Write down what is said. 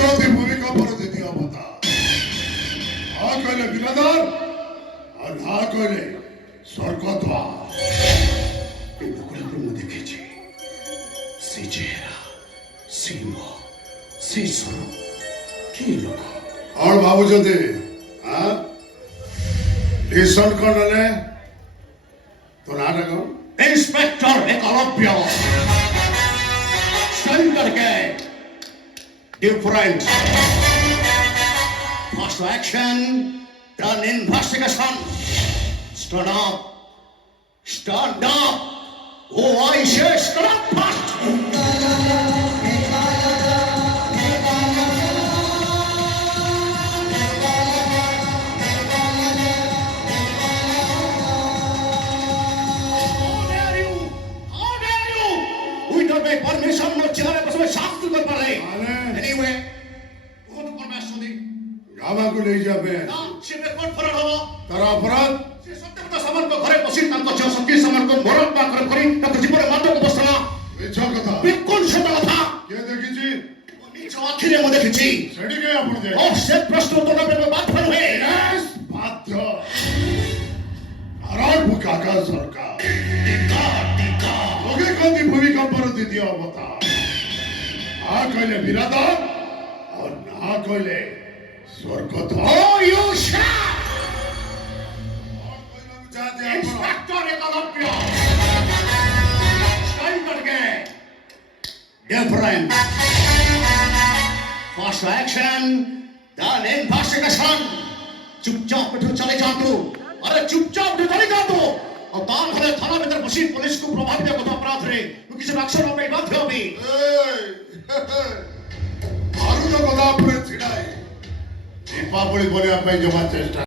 କହନ୍ତି ଭୂମିକମ୍ପର ଦ୍ୱିତୀୟ ଅବତାର। ହଁ କହିଲେ ବିରାଧର ଆଉ ନା କହିଲେ ସ୍ୱର୍ଗଦ୍ୱାର। এই লোকগুলোকে ମୁଁ দেখেছি, সেই চেহারা, সেই মুখ, সেই স্বরূপ, কি লোক? କଣ ଭାବୁଛନ୍ତି? ଡିସିସନ କଣ ନେଲେ? ତୋ ନାଁଟା କଣ? इंस्पेक्टर एकलव्य स्टडी करके different first action done investigation stand up oh I say stand up fast permission no चेहरे पर सब शास्त्र कर पा रहे एनीवे बहुत कौन मैं सुनी गावा को ले जाबे ना से में कौन फरक हो तारा अपराध से सत्यवता समर को घरे बसी तंक छ सत्य समर को मोरम पा कर करी तक जीवन मातो को बसला मिछ कथा बिल्कुल सत्य कथा के देखिछि निज आखिरे में देखिछि सेडी के आपण दे और से प्रश्न उत्तर में बात फल है यस बाध्य आराम काका सरकार लोगे कहती भूमिकंपर द्वितीय अवतार। हाँ कहले बिरादर और ना कहले Swargadwar. Oh you shall inspector Eklavya style करके different first action done investigation चुपचाप बैठो चले जाओ तू अरे चुपचाप बैठो चले जाओ तू और ताल घरे थाना भीतर बसी पुलिस को प्रभावित करता अपराध रे क्योंकि सब अक्षर में बात होबी मारू तो गदा पर छिड़ाए दीपावली बोले आप जमा चेष्टा